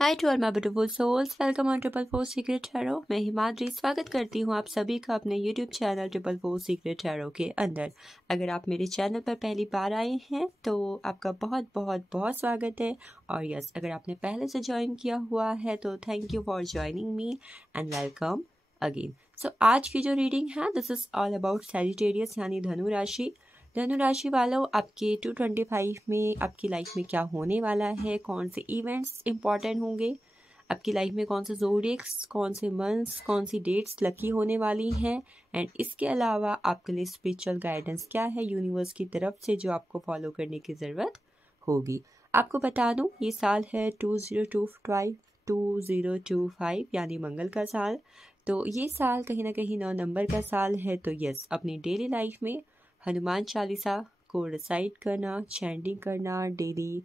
Hi to all my beautiful souls, welcome on triple four secret tarot. मैं हिमाद्री स्वागत करती हूँ आप सभी का अपने YouTube channel triple four secret tarot के अंदर। अगर आप मेरे चैनल पर पहली बार आए हैं तो आपका बहुत बहुत बहुत स्वागत है। और यस, अगर आपने पहले से ज्वाइन किया हुआ है तो thank you for joining me and welcome again. So आज की जो रीडिंग है this is all about Sagittarius यानी धनु राशि। धनु राशि वालों, आपके 225 में आपकी लाइफ में क्या होने वाला है, कौन से इवेंट्स इंपॉर्टेंट होंगे आपकी लाइफ में, कौन से ज़ोडिएक्स, कौन से मंथ्स, कौन सी डेट्स लकी होने वाली हैं, एंड इसके अलावा आपके लिए स्पिरिचुअल गाइडेंस क्या है यूनिवर्स की तरफ से जो आपको फॉलो करने की ज़रूरत होगी। आपको बता दूं ये साल है 2025 यानी मंगल का साल। तो ये साल कहीं ना कहीं 9 नंबर का साल है। तो यस, अपनी डेली लाइफ में हनुमान चालीसा को रिसाइट करना, चैंटिंग करना डेली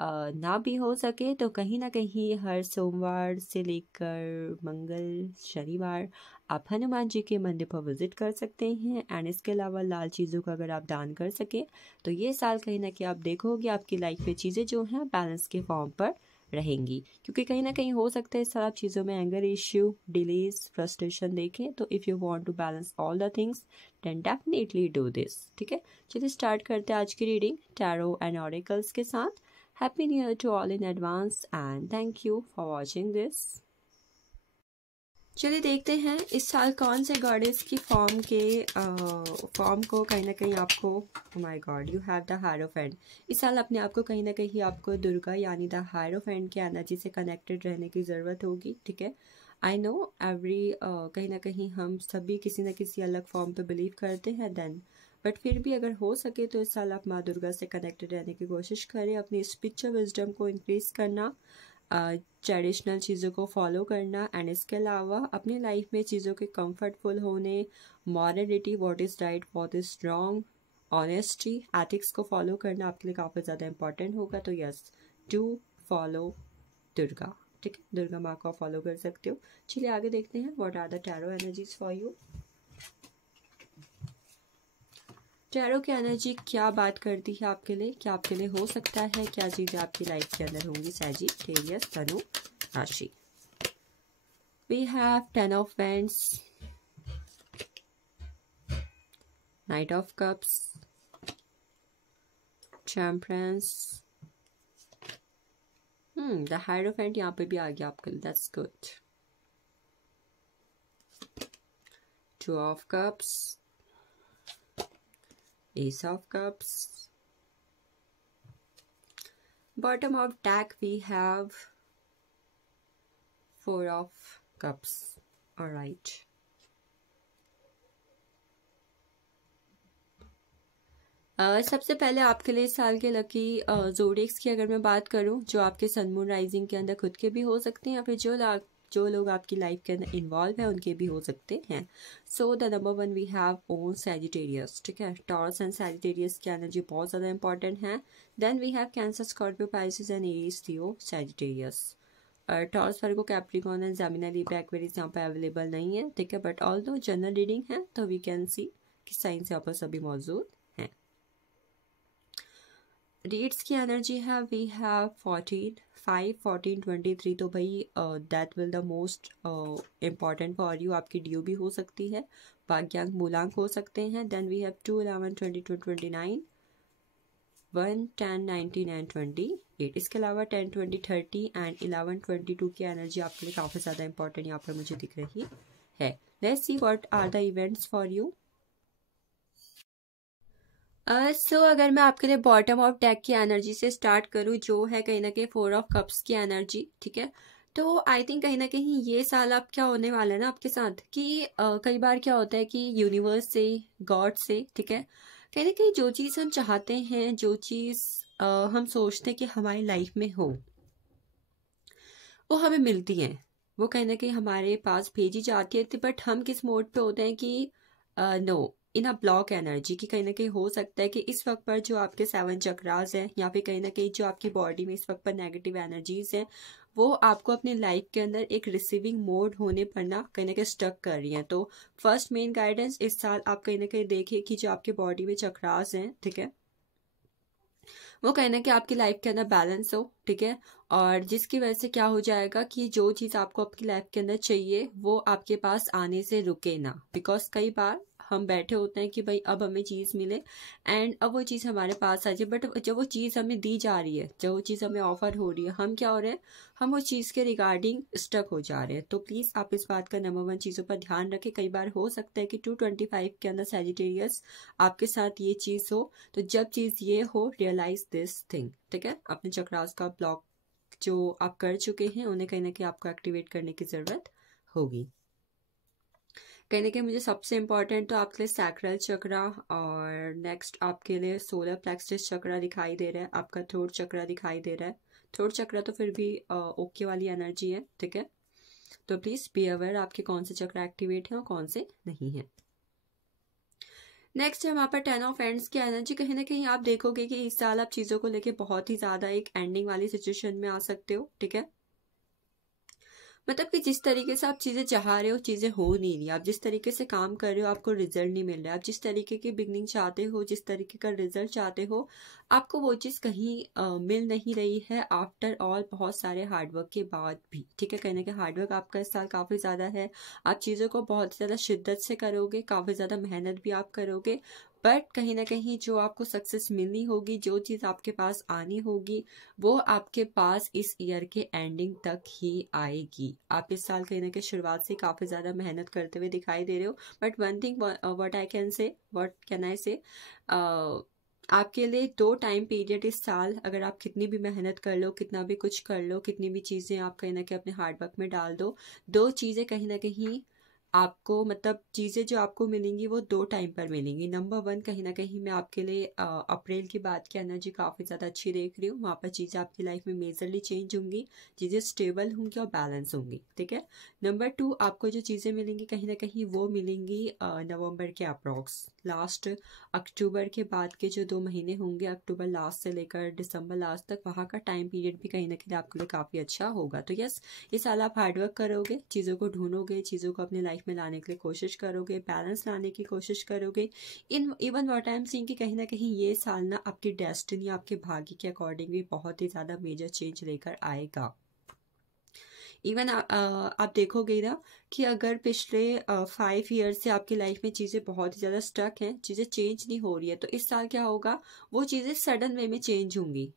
ना भी हो सके तो कहीं ना कहीं हर सोमवार से लेकर मंगल शनिवार आप हनुमान जी के मंदिर पर विजिट कर सकते हैं। एंड इसके अलावा लाल चीज़ों का अगर आप दान कर सके तो ये साल कहीं ना कहीं आप देखोगे आपकी लाइफ में चीज़ें जो हैं बैलेंस के फॉर्म पर रहेंगी। क्योंकि कहीं ना कहीं हो सकता है इस सब चीज़ों में एंगर इश्यू, डिलेज, फ्रस्ट्रेशन देखें। तो if you want to balance all the things then definitely do this. ठीक है, चलिए स्टार्ट करते हैं आज की रीडिंग टैरो एंड ऑरेकल्स के साथ। Happy new year to all in advance and thank you for watching this. चलिए देखते हैं इस साल कौन से गॉडेस की फॉर्म को कहीं ना कहीं आपको, oh my God, you have the hierophant. इस साल अपने आप को कहीं ना कहीं आपको दुर्गा यानी द हायरोफेंट की एनर्जी से कनेक्टेड रहने की ज़रूरत होगी। ठीक है, आई नो एवरी कहीं ना कहीं हम सभी किसी न किसी अलग फॉर्म पे बिलीव करते हैं देन, बट फिर भी अगर हो सके तो इस साल आप माँ दुर्गा से कनेक्टेड रहने की कोशिश करें, अपनी स्पिरिचुअल विजडम को इंक्रीज करना, ट्रेडिशनल चीज़ों को फॉलो करना, एंड इसके अलावा अपनी लाइफ में चीज़ों के कंफर्टफुल होने, morality, what is right what is wrong, honesty, ethics को फॉलो करना आपके लिए काफ़ी ज़्यादा इंपॉर्टेंट होगा। तो यस, डू फॉलो दुर्गा। ठीक है, दुर्गा माँ को फॉलो कर सकते हो। चलिए आगे देखते हैं what are the tarot energies for you. Tarot की एनर्जी क्या बात करती है आपके लिए, क्या आपके लिए हो सकता है, क्या चीज़ें आपकी लाइफ के अंदर होंगी। सैजिटेरियस धनु राशि, we have 10 of wands, knight of cups, temperance, the hierophant यहाँ पे भी आ गया आपके लिए, that's good. 2 of cups, Ace of Cups, bottom of deck we have 4 of Cups. All right. सबसे पहले आपके लिए साल के लकी जोडिएक्स की अगर मैं बात करूं जो आपके सन मून राइजिंग के अंदर खुद के भी हो सकते हैं या फिर जो लोग आपकी लाइफ के अंदर इन्वॉल्व है उनके भी हो सकते हैं। So the number 1 we have own Sagittarius. ठीक है, टॉरस एंड सैजिटेरियस की एनर्जी बहुत ज़्यादा इंपॉर्टेंट है। Then we have Cancer, Scorpio, Pisces and Aries, Leo, Sagittarius. Taurus, Virgo, Capricorn and Gemini, Libra, Aquarius यहाँ पे अवेलेबल नहीं है। ठीक है, but although general reading है तो वी कैन सी कि साइंस यहाँ पर सभी मौजूद हैं। डेट्स की एनर्जी है वी हैव 14, 5, 14, 23। तो भाई that will the most important for you. आपकी ड्यू भी हो सकती है, भाग्यांक मूलांक हो सकते हैं। Then we have 2, 11, 22, 29, 1, 10, 19 and 28। इसके अलावा 10, 20, 30 एंड 11, 22 की एनर्जी आपके लिए काफ़ी ज़्यादा इंपॉर्टेंट यहाँ पर मुझे दिख रही है। Let's see what are the events for you. So अगर मैं आपके लिए बॉटम ऑफ डेक की एनर्जी से स्टार्ट करूँ, जो है कहीं ना कहीं 4 ऑफ कप्स की एनर्जी, ठीक है। तो आई थिंक कहीं ना कहीं ये साल आप क्या होने वाला है ना आपके साथ कि कई बार क्या होता है कि यूनिवर्स से, गॉड से, ठीक है, कहीं ना कहीं जो चीज़ हम चाहते हैं, जो चीज़ हम सोचते हैं कि हमारी लाइफ में हो, वो हमें मिलती हैं, वो कहीं ना कहीं हमारे पास भेजी जाती है। बट हम किस मोड पे होते हैं कि no, in a block energy, की कहीं ना कहीं हो सकता है कि इस वक्त पर जो आपके 7 चक्रास हैं, या फिर कहीं ना कहीं जो आपकी बॉडी में इस वक्त पर नेगेटिव एनर्जीज हैं, वो आपको अपनी लाइफ के अंदर एक रिसीविंग मोड होने पर ना कहीं ना कहीं स्टक कर रही हैं। तो फर्स्ट मेन गाइडेंस इस साल आप कहीं ना कहीं देखिए कि जो आपकी बॉडी में चक्रास हैं, ठीक है, वो कहीं ना कहीं आपकी लाइफ के अंदर बैलेंस हो, ठीक है। और जिसकी वजह से क्या हो जाएगा कि जो चीज़ आपको आपकी लाइफ के अंदर चाहिए वो आपके पास आने से रुके ना। बिकॉज कई बार हम बैठे होते हैं कि भाई अब हमें चीज़ मिले, एंड अब वो चीज़ हमारे पास आ जाए, बट जब वो चीज़ हमें दी जा रही है, जब वो चीज़ हमें ऑफर हो रही है, हम क्या हो रहे हैं, हम उस चीज़ के रिगार्डिंग स्टक हो जा रहे हैं। तो प्लीज़ आप इस बात का नंबर 1 चीज़ों पर ध्यान रखें। कई बार हो सकता है कि 225 के अंदर सैजिटेरियस आपके साथ ये चीज़ हो। तो जब चीज़ ये हो, रियलाइज दिस थिंग, ठीक है। अपने चक्रास का ब्लॉक जो आप कर चुके हैं उन्हें कहीं ना कहीं आपको एक्टिवेट करने की ज़रूरत होगी। कहीं ना कहीं मुझे सबसे इम्पॉर्टेंट तो आपके लिए सैक्रल चक्रा, और नेक्स्ट आपके लिए सोलर प्लेक्सस चक्रा दिखाई दे रहा है, आपका थ्रोट चक्रा दिखाई दे रहा है। थ्रोट चक्रा तो फिर भी ओके वाली एनर्जी है, ठीक है। तो प्लीज़ बी अवेयर आपके कौन से चक्रा एक्टिवेट हैं और कौन से नहीं हैं। नेक्स्ट है वहाँ पर 10 ऑफ एंड्स की एनर्जी। कहीं ना कहीं आप देखोगे कि इस साल आप चीज़ों को लेके बहुत ही ज़्यादा एक एंडिंग वाली सिचुएशन में आ सकते हो, ठीक है। मतलब कि जिस तरीके से आप चीज़ें चाह रहे हो, चीज़ें हो नहीं रही, आप जिस तरीके से काम कर रहे हो आपको रिजल्ट नहीं मिल रहा है, आप जिस तरीके की बिगनिंग चाहते हो, जिस तरीके का रिजल्ट चाहते हो, आपको वो चीज़ कहीं मिल नहीं रही है, आफ्टर ऑल बहुत सारे हार्डवर्क के बाद भी, ठीक है। कहने के हार्डवर्क आपका इस साल काफ़ी ज़्यादा है, आप चीज़ों को बहुत ज़्यादा शिद्दत से करोगे, काफ़ी ज़्यादा मेहनत भी आप करोगे, बट कहीं ना कहीं जो आपको सक्सेस मिलनी होगी, जो चीज़ आपके पास आनी होगी, वो आपके पास इस ईयर के एंडिंग तक ही आएगी। आप इस साल कहीं ना कहीं शुरुआत से काफ़ी ज़्यादा मेहनत करते हुए दिखाई दे रहे हो, but one thing what can I से, आपके लिए 2 टाइम पीरियड इस साल, अगर आप कितनी भी मेहनत कर लो, कितना भी कुछ कर लो, कितनी भी चीज़ें आप कहीं ना कहीं अपने हार्डवर्क में डाल दो, 2 चीज़ें कहीं ना कहीं आपको, मतलब चीज़ें जो आपको मिलेंगी वो 2 टाइम पर मिलेंगी। नंबर 1, कहीं ना कहीं मैं आपके लिए अप्रैल की बात की एनर्जी काफ़ी ज़्यादा अच्छी देख रही हूँ। वहाँ पर चीज़ें आपकी लाइफ में मेजरली चेंज होंगी, चीज़ें स्टेबल होंगी और बैलेंस होंगी, ठीक है। नंबर 2, आपको जो चीज़ें मिलेंगी कहीं ना कहीं वो मिलेंगी नवंबर के अप्रॉक्स, लास्ट अक्टूबर के बाद के जो 2 महीने होंगे, अक्टूबर लास्ट से लेकर दिसंबर लास्ट तक, वहाँ का टाइम पीरियड भी कहीं ना कहीं आपके लिए काफ़ी अच्छा होगा। तो यस, इस साल आप हार्डवर्क करोगे, चीज़ों को ढूंढोगे, चीज़ों को अपनी लाइफ में लाने के लिए कोशिश करोगे, बैलेंस लाने की कोशिश करोगे। Even what I am seeing कि कहीं ना कहीं ये साल ना आपकी डेस्टिनी, आपके भाग्य के अकॉर्डिंग भी बहुत ही ज़्यादा मेजर चेंज लेकर आएगा। इवन आप देखोगे ना कि अगर पिछले 5 ईयर से आपकी लाइफ में चीज़ें बहुत ही ज़्यादा स्टक हैं, चीज़ें चेंज नहीं हो रही है, तो इस साल क्या होगा, वो चीज़ें सडन वे में चेंज होंगी।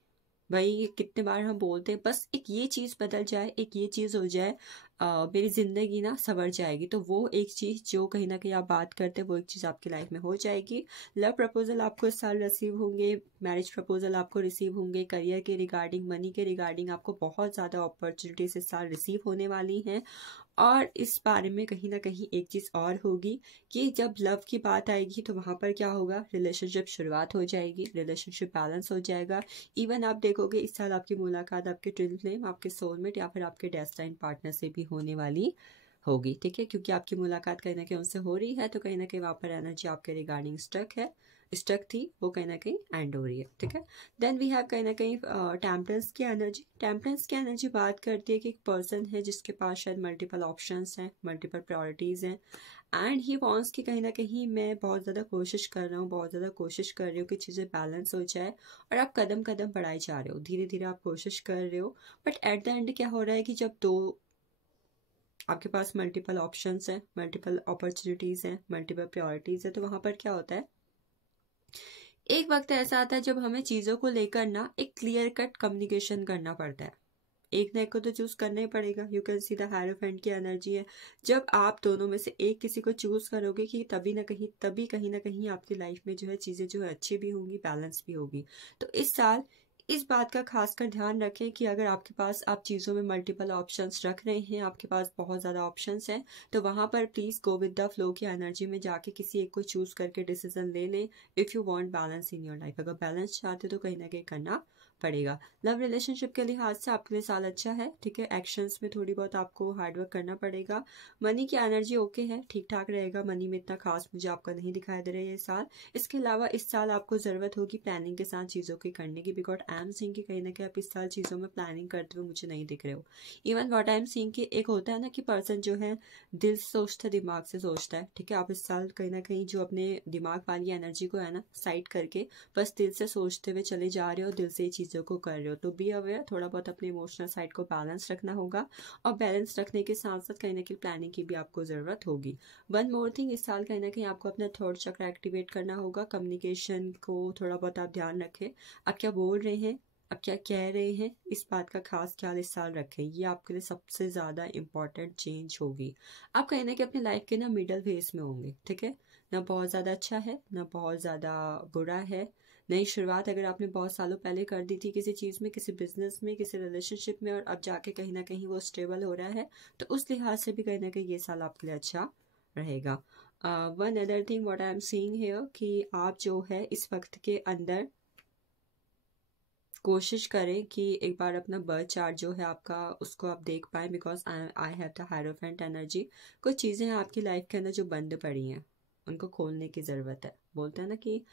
भाई कितने बार हम बोलते हैं बस एक ये चीज़ बदल जाए, एक ये चीज़ हो जाए, मेरी ज़िंदगी ना संवर जाएगी। तो वो एक चीज़ जो कहीं ना कहीं आप बात करते हैं, वो एक चीज़ आपकी लाइफ में हो जाएगी। लव प्रपोजल आपको इस साल रिसीव होंगे, मैरिज प्रपोजल आपको रिसीव होंगे, करियर के रिगार्डिंग, मनी के रिगार्डिंग आपको बहुत ज़्यादा अपॉर्चुनिटीज इस साल रिसीव होने वाली हैं। और इस बारे में कहीं ना कहीं एक चीज़ और होगी कि जब लव की बात आएगी तो वहाँ पर क्या होगा, रिलेशनशिप शुरुआत हो जाएगी, रिलेशनशिप बैलेंस हो जाएगा। इवन आप देखोगे इस साल आपकी मुलाकात आपके ट्विन फ्लेम, आपके सोलमेट या फिर आपके डेस्टाइन पार्टनर से भी होने वाली होगी, ठीक है। क्योंकि आपकी मुलाकात कहीं ना कहीं उनसे हो रही है, तो कहीं ना कहीं वहाँ पर एनर्जी आपके रिगार्डिंग स्टक थी, वो कहीं ना कहीं एंड हो रही है, ठीक है। देन वी हैव कहीं ना कहीं टेम्परेंस की एनर्जी। टेम्परेंस की एनर्जी बात करती है कि एक पर्सन है जिसके पास शायद मल्टीपल ऑप्शंस हैं, मल्टीपल प्रायोरिटीज़ हैं, एंड ही वॉन्ट्स कि कहीं ना कहीं मैं बहुत ज़्यादा कोशिश कर रहा हूँ, बहुत ज़्यादा कोशिश कर रही हूँ कि चीज़ें बैलेंस हो जाए, और आप कदम कदम बढ़ाए जा रहे हो, धीरे धीरे आप कोशिश कर रहे हो, बट एट द एंड क्या हो रहा है कि जब आपके पास मल्टीपल ऑप्शंस हैं, मल्टीपल अपॉर्चुनिटीज़ हैं, मल्टीपल प्रायोरिटीज़ है, तो वहाँ पर क्या होता है, एक वक्त ऐसा आता है जब हमें चीज़ों को लेकर ना एक क्लियर कट कम्युनिकेशन करना पड़ता है। एक ना एक को तो चूज करना ही पड़ेगा। You can see the hierophant की एनर्जी है। जब आप दोनों में से एक किसी को चूज करोगे कि तभी कहीं ना कहीं आपकी लाइफ में जो है चीजें जो है अच्छी भी होंगी, बैलेंस भी होगी। तो इस साल इस बात का खासकर ध्यान रखें कि अगर आपके पास आप चीज़ों में मल्टीपल ऑप्शंस रख रहे हैं, आपके पास बहुत ज़्यादा ऑप्शंस हैं, तो वहाँ पर please go with the flow की एनर्जी में जाके किसी एक को चूज करके डिसीजन ले लें if you want balance in your life. अगर बैलेंस चाहते तो कहीं ना कहीं करना पड़ेगा। लव रिलेशनशिप के लिहाज से आपके लिए साल अच्छा है, ठीक है। एक्शंस में थोड़ी बहुत आपको हार्डवर्क करना पड़ेगा। मनी की एनर्जी ओके है, ठीक ठाक रहेगा। मनी में इतना खास मुझे आपका नहीं दिखाई दे रहा है ये साल। इसके अलावा इस साल आपको ज़रूरत होगी प्लानिंग के साथ चीज़ों की करने की, बिकॉज आई एम सीइंग कि कहीं ना कहीं आप इस साल चीज़ों में प्लानिंग करते हुए मुझे नहीं दिख रहे हो। Even what I am seeing कि एक होता है ना कि पर्सन जो है दिल से सोचता है, दिमाग से सोचता है, ठीक है। आप इस साल कहीं ना कहीं जो अपने दिमाग वाली एनर्जी को है ना साइड करके बस दिल से सोचते हुए चले जा रहे हो, दिल से चीज़ों को कर रहे हो। तो बी अवेयर, थोड़ा बहुत अपने इमोशनल साइड को बैलेंस रखना होगा, और बैलेंस रखने के साथ साथ कहीं ना कहीं प्लानिंग की भी आपको ज़रूरत होगी। वन मोर थिंग, इस साल कहीं ना कहीं आपको अपना थर्ड चक्र एक्टिवेट करना होगा। कम्युनिकेशन को थोड़ा बहुत आप ध्यान रखें। आप क्या बोल रहे हैं, आप क्या कह रहे हैं, इस बात का खास ख्याल इस साल रखें। ये आपके लिए सबसे ज़्यादा इम्पॉर्टेंट चेंज होगी। आप कहीं ना कहीं अपने लाइफ के ना मिडल फेस में होंगे, ठीक है। ना बहुत ज़्यादा अच्छा है, ना बहुत ज़्यादा बुरा है। नई शुरुआत अगर आपने बहुत सालों पहले कर दी थी किसी चीज़ में, किसी बिजनेस में, किसी रिलेशनशिप में, और अब जाके कहीं ना कहीं वो स्टेबल हो रहा है, तो उस लिहाज से भी कहीं ना कहीं ये साल आपके लिए अच्छा रहेगा। One other thing what I am seeing here कि आप जो है इस वक्त के अंदर कोशिश करें कि एक बार अपना बर्थ चार्ट जो है आपका उसको आप देख पाएँ, because I have the hierophant energy. कुछ चीज़ें हैं आपकी लाइफ के अंदर जो बंद पड़ी हैं, उनको खोलने की ज़रूरत है। बोलते हैं ना कि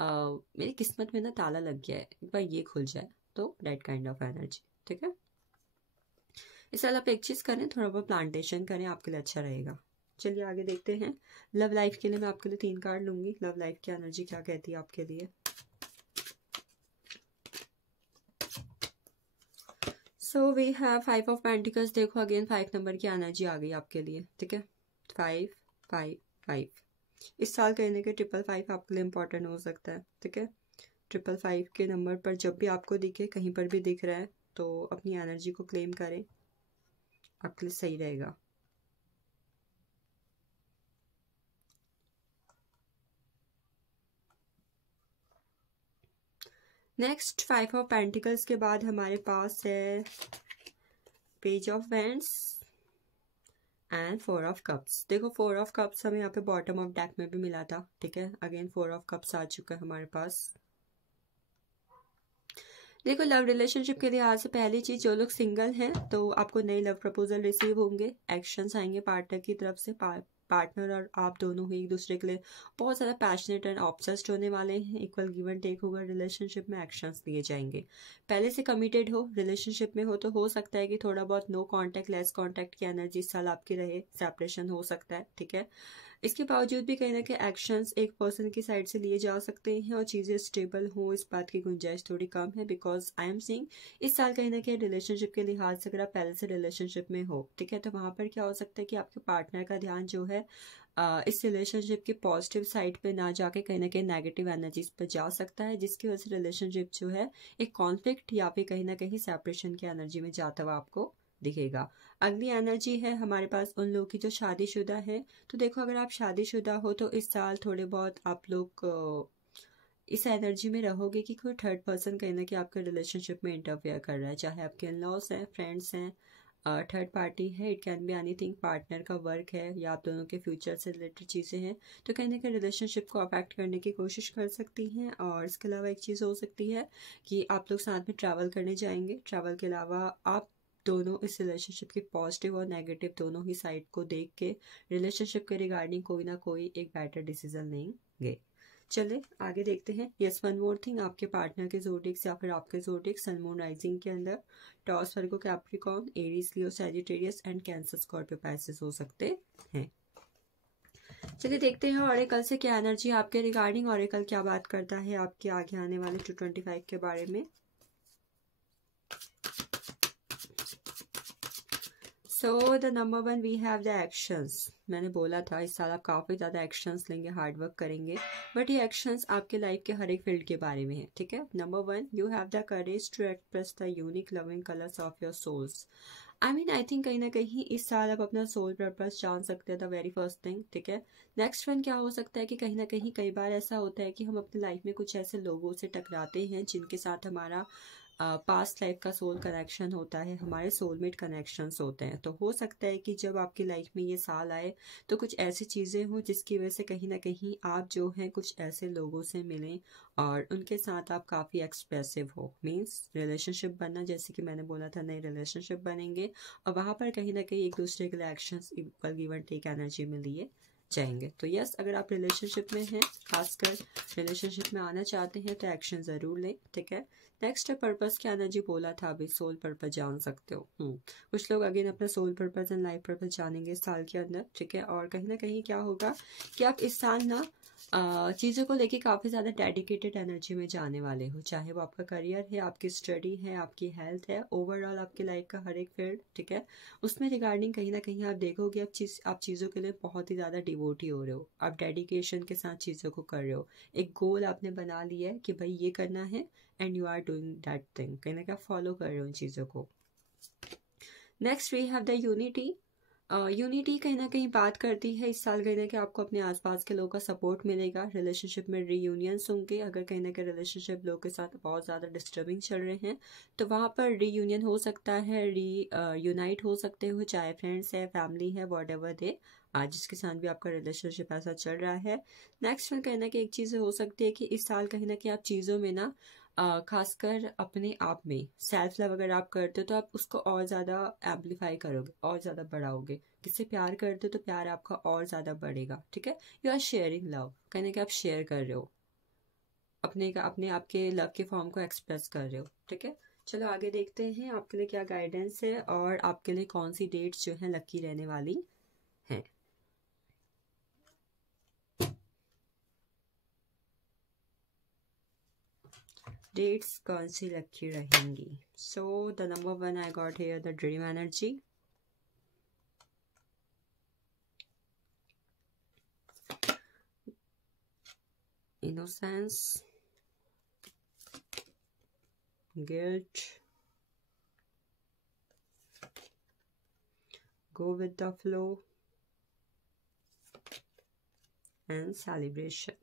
मेरी किस्मत में ना ताला लग गया है, एक बार ये खुल जाए, तो दैट काइंड ऑफ एनर्जी, ठीक है। इस साल आप एक चीज़ करें, थोड़ा बहुत प्लांटेशन करें, आपके लिए अच्छा रहेगा। चलिए आगे देखते हैं। लव लाइफ के लिए मैं आपके लिए 3 कार्ड लूंगी। लव लाइफ की एनर्जी क्या कहती है आपके लिए। So we have 5 of pentacles. देखो अगेन 5 नंबर की एनर्जी आ गई आपके लिए, ठीक है। 5 5 5। इस साल कहीं ना कहीं 555 आपके लिए इंपॉर्टेंट हो सकता है, ठीक है। 555 के नंबर पर जब भी आपको दिखे, कहीं पर भी दिख रहा है, तो अपनी एनर्जी को क्लेम करें, आपके लिए सही रहेगा। नेक्स्ट 5 ऑफ पेंटिकल्स के बाद हमारे पास है page of vends and 4 of cups. देखो 4 ऑफ कप्स हमें यहाँ पे बॉटम ऑफ डेक में भी मिला था, ठीक है। अगेन 4 ऑफ कप्स आ चुका है हमारे पास। देखो लव रिलेशनशिप के लिहाज से पहली चीज, जो लोग सिंगल हैं तो आपको नए लव प्रपोजल रिसीव होंगे, एक्शंस आएंगे पार्टनर की तरफ से। पार्टनर और आप दोनों ही एक दूसरे के लिए बहुत ज़्यादा पैशनेट एंड ऑब्सेस्ड होने वाले हैं। इक्वल गिव एंड टेक होगा रिलेशनशिप में, एक्शंस लिए जाएंगे। पहले से कमिटेड हो रिलेशनशिप में हो तो हो सकता है कि थोड़ा बहुत नो कांटेक्ट, लेस कांटेक्ट की एनर्जी इस साल आपकी रहे, सेपरेशन हो सकता है, ठीक है। इसके बावजूद भी कहीं ना कहीं एक्शंस एक पर्सन की साइड से लिए जा सकते हैं और चीज़ें स्टेबल हो, इस बात की गुंजाइश थोड़ी कम है। बिकॉज आई एम सीइंग इस साल कहीं ना कहीं रिलेशनशिप के लिहाज से अगर आप पहले से रिलेशनशिप में हो, ठीक है, तो वहाँ पर क्या हो सकता है कि आपके पार्टनर का ध्यान जो है इस रिलेशनशिप की पॉजिटिव साइड पे ना जाके कहीं ना कहीं नेगेटिव एनर्जीज पर जा सकता है, जिसकी वजह से रिलेशनशिप जो है एक कॉन्फ्लिक्ट या फिर कहीं ना कहीं सेपरेशन की एनर्जी में जाता हुआ आपको दिखेगा। अगली एनर्जी है हमारे पास उन लोगों की जो शादीशुदा है। तो देखो अगर आप शादीशुदा हो तो इस साल थोड़े बहुत आप लोग इस एनर्जी में रहोगे कि कोई थर्ड पर्सन कहीं ना कहीं आपके रिलेशनशिप में इंटरफेयर कर रहा है, चाहे आपके इन लॉस हैं, फ्रेंड्स हैं, थर्ड पार्टी है, it can be anything, partner का वर्क है, या आप दोनों के फ्यूचर से रिलेटेड चीज़ें हैं, तो कहीं ना कहीं रिलेशनशिप को अफेक्ट करने की कोशिश कर सकती हैं। और इसके अलावा एक चीज़ हो सकती है कि आप लोग साथ में ट्रैवल करने जाएंगे। ट्रैवल के अलावा आप दोनों इस रिलेशनशिप की पॉजिटिव और नेगेटिव दोनों ही साइड को देख के रिलेशनशिप के रिगार्डिंग कोई ना कोई एक बेटर डिसीजन लेंगे। चले आगे देखते हैं। यस वन मोर थिंग, आपके पार्टनर के ज़ोडिएक्स या फिर आपके ज़ोडिएक्स सन मून राइजिंग के अंदर toss, Virgo, Capricorn, Aries, Leo, Sagittarius and cancer, Scorpio, Pisces हो सकते हैं। चलिए देखते हैं ऑरेकल से क्या एनर्जी आपके रिगार्डिंग, ऑरेकल क्या बात करता है आपके आगे आने वाले 225 के बारे में। So the number one we have the actions. मैंने बोला था इस साल आप काफ़ी ज़्यादा एक्शंस लेंगे, हार्ड वर्क करेंगे, बट ये एक्शंस आपके लाइफ के हर एक फील्ड के बारे में है, ठीक है। Number one, you have the courage to express the unique loving colours of your souls. I think कहीं ना कहीं इस साल आप अपना सोल पर्पस जान सकते हैं, द वेरी फर्स्ट थिंग, ठीक है। नेक्स्ट वन क्या हो सकता है कि कहीं ना कहीं कई बार ऐसा होता है कि हम अपनी लाइफ में कुछ ऐसे लोगों से टकराते हैं जिनके साथ हमारा पास्ट लाइफ का सोल कनेक्शन होता है, हमारे सोलमेट कनेक्शंस होते हैं। तो हो सकता है कि जब आपकी लाइफ में ये साल आए तो कुछ ऐसी चीज़ें हों जिसकी वजह से कहीं ना कहीं आप जो हैं कुछ ऐसे लोगों से मिलें और उनके साथ आप काफ़ी एक्सप्रेसिव हो। मीन्स रिलेशनशिप बनना, जैसे कि मैंने बोला था नए रिलेशनशिप बनेंगे और वहाँ पर कहीं ना कहीं एक दूसरे के लिए actions, equal give and take energy में लिए जाएंगे। तो यस, अगर आप रिलेशनशिप में हैं, खासकर रिलेशनशिप में आना चाहते हैं, तो एक्शन ज़रूर लें, ठीक है। नेक्स्ट है पर्पस की एनर्जी। बोला था अभी सोल पर्पस जान सकते हो। कुछ लोग अगेन अपना soul purpose and life purpose जानेंगे इस साल के अंदर, ठीक है। और कहीं ना कहीं क्या होगा कि आप इस साल ना चीज़ों को लेके काफ़ी ज़्यादा डेडिकेटेड एनर्जी में जाने वाले हो, चाहे वो आपका करियर है, आपकी स्टडी है, आपकी हेल्थ है, ओवरऑल आपकी लाइफ का हर एक फील्ड, ठीक है। उसमें रिगार्डिंग कहीं ना कहीं आप देखोगे आप चीज़ों के लिए बहुत ही ज़्यादा डिवोटी हो रहे हो, आप डेडिकेशन के साथ चीज़ों को कर रहे हो। एक गोल आपने बना लिया है कि भाई ये करना है and you are doing that thing, कहीं ना कहीं फॉलो कर रहे हो उन चीज़ों को। Next we have the unity. Unity कहीं ना कहीं बात करती है इस साल कहीं ना कहीं आपको अपने आसपास के लोगों का सपोर्ट मिलेगा। रिलेशनशिप में रीयूनियंस होंगे, अगर कहीं ना कहीं रिलेशनशिप लोगों के साथ बहुत ज़्यादा डिस्टर्बिंग चल रहे हैं तो वहाँ पर रीयूनियन हो सकता है, यूनाइट हो सकते हो, चाहे फ्रेंड्स है, फैमिली है, वॉट एवर दे, आज जिसके साथ भी आपका रिलेशनशिप ऐसा चल रहा है। नेक्स्ट में कहीं ना कहीं एक चीज़ हो सकती है कि इस साल कहीं ना कहीं आप चीज़ों में ना खासकर अपने आप में सेल्फ लव अगर आप करते हो तो आप उसको और ज़्यादा एम्पलीफाई करोगे, और ज़्यादा बढ़ाओगे। किससे प्यार करते हो तो प्यार आपका और ज़्यादा बढ़ेगा, ठीक है। यू आर शेयरिंग लव, कहीं ना कहीं आप शेयर कर रहे हो, अपने आपके लव के फॉर्म को एक्सप्रेस कर रहे हो, ठीक है। चलो आगे देखते हैं आपके लिए क्या गाइडेंस है और आपके लिए कौन सी डेट्स जो हैं लकी रहने वाली हैं। डेट्स कौन सी लकी रहेंगी। सो the number one I got here the dream energy, innocence, guilt, go with the flow and celebration।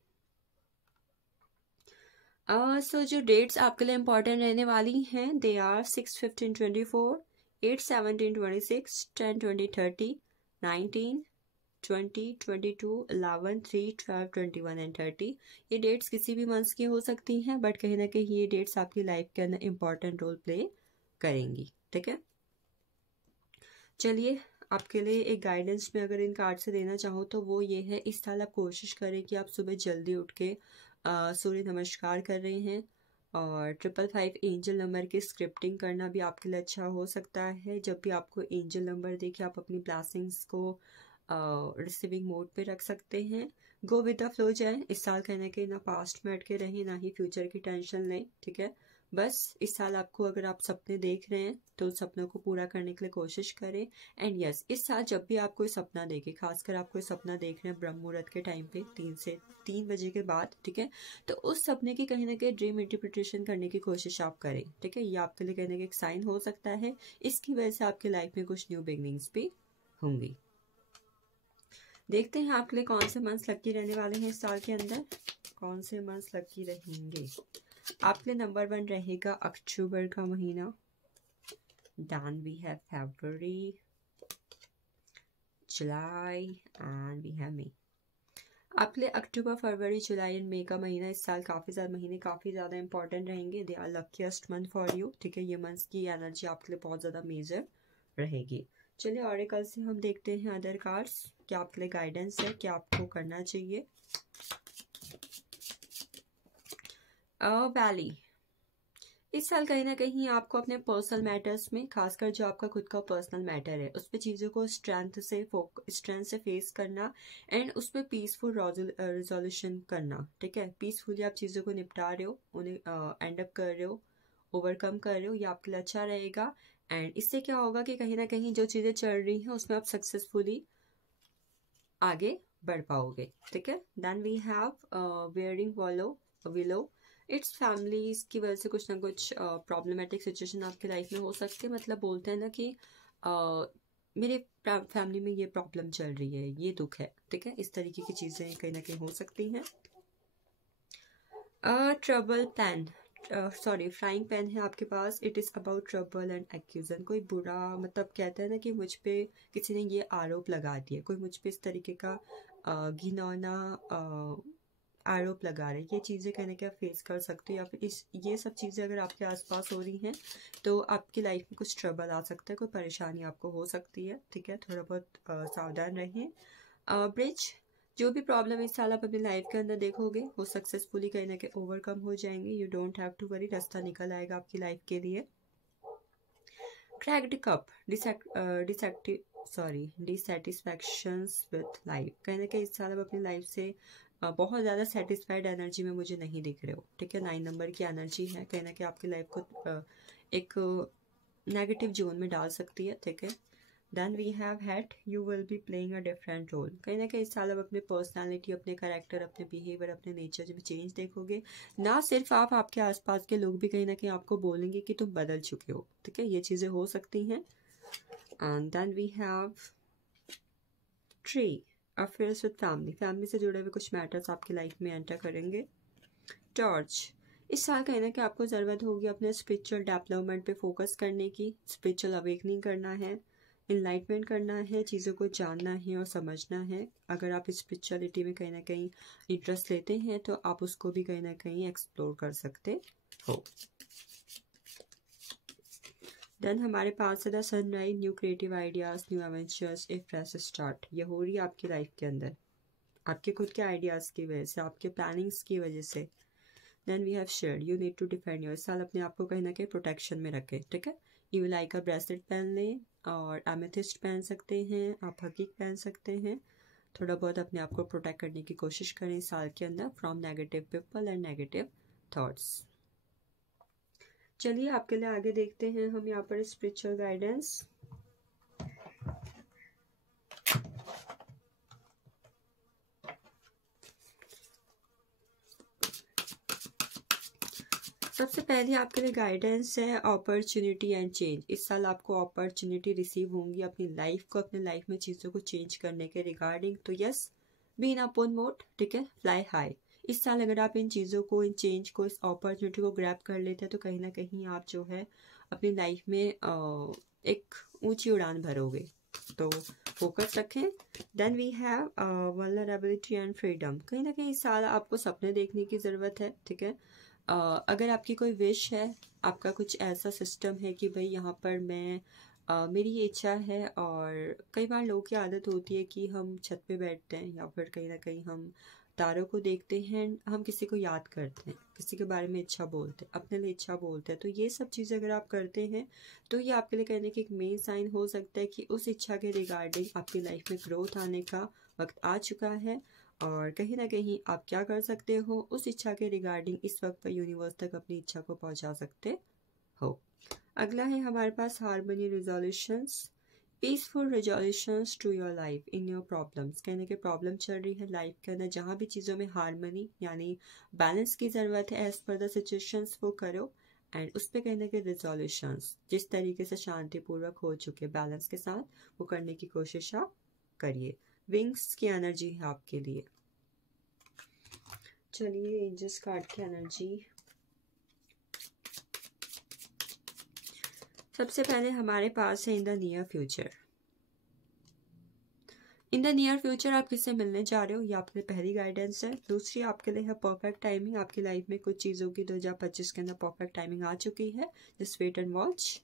सो जो डेट्स आपके लिए इम्पोर्टेंट रहने वाली हैं दे आर 6, 15, 24, 8, 17, 26, 10, 20, 30, 19, 20, 22, 11, 3, 12, 21 एंड 30। ये डेट्स किसी भी मंथ की हो सकती हैं, बट कहीं ना कहीं ये डेट्स आपकी लाइफ के अंदर इम्पॉर्टेंट रोल प्ले करेंगी, ठीक है। चलिए आपके लिए एक गाइडेंस में अगर इन कार्ड से देना चाहूँ तो वो ये है, इस साल आप कोशिश करें कि आप सुबह जल्दी उठ के सूर्य नमस्कार कर रहे हैं और 555 एंजल नंबर की स्क्रिप्टिंग करना भी आपके लिए अच्छा हो सकता है। जब भी आपको एंजल नंबर देखे आप अपनी ब्लेसिंग्स को रिसीविंग मोड पे रख सकते हैं। गो विद द फ्लो जाए, इस साल कहने के ना पास्ट में अटके रहें ना ही फ्यूचर की टेंशन लें, ठीक है। बस इस साल आपको अगर आप सपने देख रहे हैं तो उन सपनों को पूरा करने के लिए कोशिश करें। एंड यस, इस साल जब भी आप कोई सपना देखें, खासकर आप कोई सपना देख रहे हैं ब्रह्म मुहूर्त के टाइम पे 3 बजे के बाद, ठीक है, तो उस सपने की कहीं ना कहीं ड्रीम इंटरप्रिटेशन करने की कोशिश आप करें, ठीक है। ये आपके लिए कहने का एक साइन हो सकता है, इसकी वजह से आपकी लाइफ में कुछ न्यू बिगनिंग्स भी होंगी। देखते हैं आपके लिए कौन से मंथ्स लकी रहने वाले हैं इस साल के अंदर, कौन से मंथ्स लकी रहेंगे। आपके लिए नंबर 1 रहेगा अक्टूबर का महीना, then we have February, July and we have May. आपके लिए अक्टूबर, फरवरी, जुलाई एंड मई का महीना इस साल काफ़ी ज़्यादा इंपॉर्टेंट रहेंगे। They are luckiest month for you, ठीक है। ये मंथ्स की एनर्जी आपके लिए बहुत ज़्यादा मेजर रहेगी। चलिए ऑरेकल से हम देखते हैं अदर कार्ड्स, क्या आपके लिए गाइडेंस है, क्या आपको करना चाहिए। वैली, इस साल कहीं ना कहीं आपको अपने पर्सनल मैटर्स में, खासकर जो आपका खुद का पर्सनल मैटर है उस पर चीज़ों को स्ट्रेंथ से फेस करना एंड उस पर पीसफुल रिजोल्यूशन करना, ठीक है। पीसफुली आप चीज़ों को निपटा रहे हो, उन्हें एंड अप कर रहे हो, ओवरकम कर रहे हो, ये आपके लिए अच्छा रहेगा। एंड इससे क्या होगा कि कहीं ना कहीं जो चीज़ें चल रही हैं उसमें आप सक्सेसफुली आगे बढ़ पाओगे, ठीक है। Then we have wearing willow. It's families की वजह से कुछ ना कुछ प्रॉब्लमेटिक सिचुएशन आपके लाइफ में हो सकती है। मतलब बोलते हैं ना कि मेरे फैमिली में ये प्रॉब्लम चल रही है, ये दुख है, ठीक है। इस तरीके की चीज़ें कहीं ना कहीं हो सकती हैं। Trouble pan, sorry frying pan है आपके पास। It is about trouble and accusation. कोई बुरा, मतलब कहते हैं ना कि मुझ पे किसी ने ये आरोप लगा दिया, कोई मुझ पे इस तरीके का घिनौना आरोप लगा रहे। ये चीज़ें कहीं ना कहीं फेस कर सकते हो, या फिर ये सब चीज़ें अगर आपके आसपास हो रही हैं तो आपकी लाइफ में कुछ ट्रबल आ सकता है, कोई परेशानी आपको हो सकती है, ठीक है। थोड़ा बहुत सावधान रहें। ब्रिज, जो भी प्रॉब्लम इस साल आप अपनी लाइफ के अंदर देखोगे वो सक्सेसफुली कहीं ना कहीं ओवरकम हो जाएंगे। You don't have to worry, रास्ता निकल आएगा आपकी लाइफ के लिए। Cracked cup, dissatisfactions with life. कहीं ना कहीं इस साल आप अपनी लाइफ से बहुत ज़्यादा सेटिस्फाइड एनर्जी में मुझे नहीं दिख रहे हो, ठीक है। 9 नंबर की एनर्जी है, कहीं ना कहीं आपकी लाइफ को एक नेगेटिव जोन में डाल सकती है, ठीक है। Then we have had you will be playing a different role. कहीं ना कहीं इस साल आप अपने पर्सनालिटी, अपने कैरेक्टर, अपने बिहेवियर, अपने नेचर में चेंज देखोगे। ना सिर्फ आप, आपके आसपास के लोग भी कहीं ना कहीं आपको बोलेंगे कि तुम बदल चुके हो, ठीक है। ये चीज़ें हो सकती हैं। And then we have tree, affairs with family. Family से जुड़े हुए कुछ मैटर्स आपकी लाइफ में एंटर करेंगे। टॉर्च, इस साल कहीं ना कहीं आपको ज़रूरत होगी अपने स्पिरिचुअल डेवलपमेंट पे फोकस करने की। स्पिरिचुअल अवेकनिंग करना है, इनलाइटमेंट करना है, चीज़ों को जानना है और समझना है। अगर आप स्पिरिचुअलिटी में कहीं ना कहीं इंटरेस्ट लेते हैं तो आप उसको भी कहीं ना कहीं एक्सप्लोर कर सकते हो। देन हमारे पास है the sunrise, new creative ideas, new adventures, A fresh start. ये हो रही है आपकी लाइफ के अंदर, आपके खुद के आइडियाज़ की वजह से, आपके प्लानिंग्स की वजह से। Then we have shared, you need to defend your. इस साल अपने आप को कहीं ना कहीं प्रोटेक्शन में रखें, ठीक है। यू लाइक अ ब्रेसलेट पहन लें, और एमेथिस्ट पहन सकते हैं, आप हकीक पहन सकते हैं। थोड़ा बहुत अपने आप को प्रोटेक्ट करने की कोशिश करें इस साल के अंदर from negative people and negative thoughts. चलिए आपके लिए आगे देखते हैं हम यहाँ पर स्पिरिचुअल गाइडेंस। सबसे पहले आपके लिए गाइडेंस है अपॉर्चुनिटी एंड चेंज। इस साल आपको अपॉर्चुनिटी रिसीव होंगी अपनी लाइफ को, अपने लाइफ में चीज़ों को चेंज करने के रिगार्डिंग। तो yes, be in upon mode, ठीक है, फ्लाई हाई। इस साल अगर आप इन चीज़ों को, इन चेंज को, इस अपॉर्चुनिटी को ग्रैब कर लेते हैं तो कहीं ना कहीं आप जो है अपनी लाइफ में एक ऊंची उड़ान भरोगे। तो फोकस रखें। Then we have vulnerability and freedom. कहीं ना कहीं इस साल आपको सपने देखने की ज़रूरत है, ठीक है। अगर आपकी कोई विश है, आपका कुछ ऐसा सिस्टम है कि भाई यहाँ पर मैं मेरी ये इच्छा है। और कई बार लोगों की आदत होती है कि हम छत पे बैठते हैं या फिर कहीं ना कहीं हम तारों को देखते हैं, हम किसी को याद करते हैं, किसी के बारे में इच्छा बोलते हैं, अपने लिए इच्छा बोलते हैं। तो ये सब चीज़ें अगर आप करते हैं तो ये आपके लिए कहने की एक मेन साइन हो सकता है कि उस इच्छा के रिगार्डिंग आपकी लाइफ में ग्रोथ आने का वक्त आ चुका है। और कहीं ना कहीं आप क्या कर सकते हो, उस इच्छा के रिगार्डिंग इस वक्त पर यूनिवर्स तक अपनी इच्छा को पहुंचा सकते हो। अगला है हमारे पास harmony resolutions, peaceful resolutions to your life in your problems. कहने के प्रॉब्लम चल रही है लाइफ के अंदर, जहाँ भी चीज़ों में हार्मनी यानी बैलेंस की ज़रूरत है एज पर द सिचुएशंस, वो करो। एंड उस पर कहने के रिजोल्यूशंस जिस तरीके से शांतिपूर्वक हो चुके बैलेंस के साथ, वो करने की कोशिश आप करिए। विंग्स की एनर्जी है आपके लिए। चलिए एंजल्स कार्ड की एनर्जी। सबसे पहले हमारे पास है in the near future. In the near future आप किससे मिलने जा रहे हो, ये आपके लिए पहली गाइडेंस है। दूसरी आपके लिए है परफेक्ट टाइमिंग। आपकी लाइफ में कुछ चीज़ों की 2025 के अंदर परफेक्ट टाइमिंग आ चुकी है। Just wait and watch.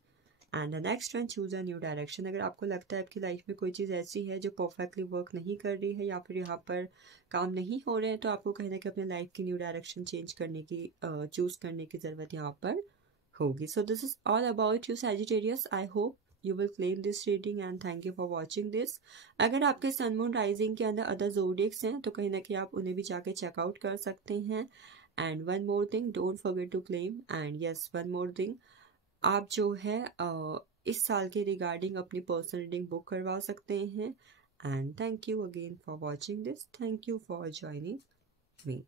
And the next one, choose a new direction. अगर आपको लगता है आपकी लाइफ में कोई चीज़ ऐसी है जो परफेक्टली वर्क नहीं कर रही है या फिर यहाँ पर काम नहीं हो रहे हैं, तो आपको कहीं ना कहीं अपने लाइफ की न्यू डायरेक्शन चेंज करने की, चूज करने की ज़रूरत यहाँ पर होगी। So this is all about you Sagittarius. I hope you will claim this reading and thank you for watching this. अगर आपके सन मून राइजिंग के अंदर अदर ज़ोडिएक्स हैं तो कहीं ना कहीं आप उन्हें भी जाके चेकआउट कर सकते हैं। And one more thing, don't forget to claim. And yes, one more thing, आप जो है इस साल के रिगार्डिंग अपनी पर्सनल रीडिंग बुक करवा सकते हैं। And thank you again for watching this, thank you for joining me.